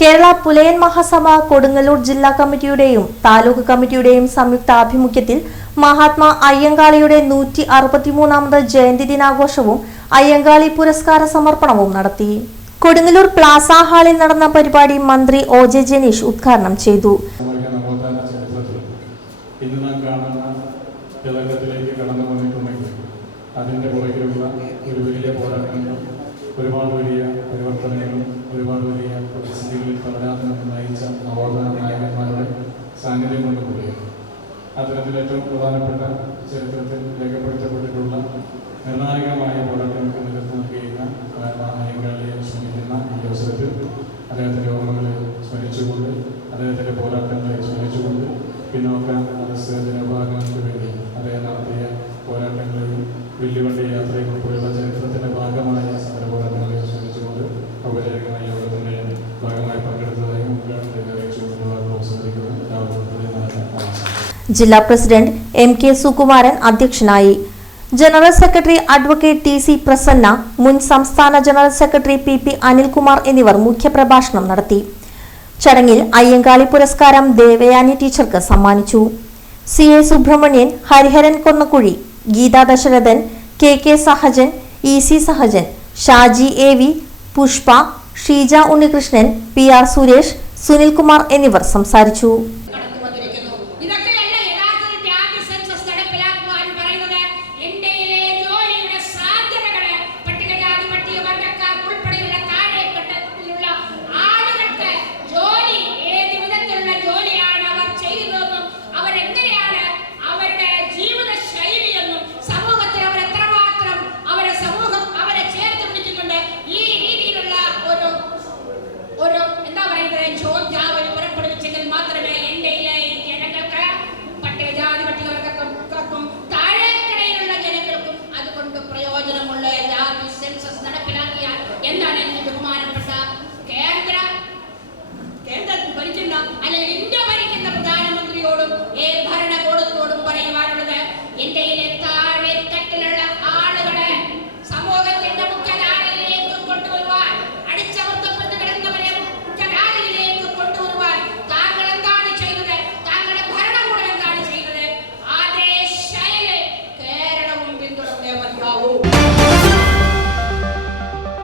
കേരള പുലയൻ മഹാസഭ കൊടുങ്ങല്ലൂർ ജില്ലാ കമ്മിറ്റിയുടെയും താലൂക്ക് കമ്മിറ്റിയുടെയും സംയുക്ത ആഭിമുഖ്യത്തിൽ മഹാത്മാ അയ്യങ്കാളിയുടെ 163ാമത് ജയന്തി ദിനാഘോഷവും അയ്യങ്കാളി പുരസ്കാര സമർപ്പണവും നടത്തി. കൊടുങ്ങല്ലൂർ പ്ലാസ ഹാളിൽ നടന്ന പരിപാടി മന്ത്രി ഒ.ജെ. ജനീഷ് ഉദ്ഘാടനം ചെയ്തു. അതിൻ്റെ പുറകിലുള്ള ഒരു വലിയ പോരാട്ടങ്ങളും ഒരുപാട് വലിയ പരിവർത്തനങ്ങളും ഒരുപാട് വലിയ പ്രതിസന്ധികളിൽ തളരാതെ നയിച്ച നവോത്ഥാന നായകന്മാരുടെ സാന്നിധ്യം കൊണ്ട് കൂടിയാണ്. അത്തരത്തിൽ ഏറ്റവും പ്രധാനപ്പെട്ട ചരിത്രത്തിൽ രേഖപ്പെടുത്തപ്പെട്ടിട്ടുള്ള നിർണായകമായ പോരാട്ടങ്ങൾക്ക് നേതൃത്വം നൽകിയിരുന്ന അയ്യങ്കാളിയെ സ്മരിക്കുന്ന ഈ അവസരത്തിൽ അദ്ദേഹത്തിൻ്റെ ഓർമ്മകളെ സ്മരിച്ചുകൊണ്ട് അദ്ദേഹത്തിൻ്റെ പോരാട്ടങ്ങളെ സ്മരിച്ചുകൊണ്ട് പിന്നോക്ക മനസ്സ് ജനവിഭാഗങ്ങൾക്ക് വേണ്ടി അദ്ദേഹം നടത്തിയ പോരാട്ടങ്ങളെയും വെല്ലുവണ്ടി യാത്രയും ഉൾപ്പെടെയുള്ള ചരിത്രത്തിന്റെ ഭാഗമായ സമര പോരാട്ടങ്ങളെ സ്മരിച്ചുകൊണ്ട് ഔപചാരികമായ യോഗത്തിന്റെ ഭാഗമായി പങ്കെടുത്തതായി ഉദ്ഘാടനത്തിൽ അറിയിച്ചുകൊണ്ടുള്ള സംസാരിക്കുന്നത്. ജില്ലാ പ്രസിഡന്റ് എം.കെ. സുകുമാരൻ അധ്യക്ഷനായി. General secretary advocate T C. Prasanna, മുൻ സംസ്ഥാന ജനറൽ സെക്രട്ടറി പി.പി. അനിൽകുമാർ എന്നിവർ മുഖ്യപ്രഭാഷണം നടത്തി. ചടങ്ങിൽ അയ്യങ്കാളി പുരസ്കാരം ദേവയാനി ടീച്ചർക്ക് സമ്മാനിച്ചു. CA. Subramanian, Hariharan Konnakuzhi, Gita Dasharathan, K K. Sahajan, ഇ.സി. Sahajan, Shaji എ.വി., Pushpa, Sheeja Unnikrishnan, PR. Suresh, Sunilkumar എന്നിവർ സംസാരിച്ചു.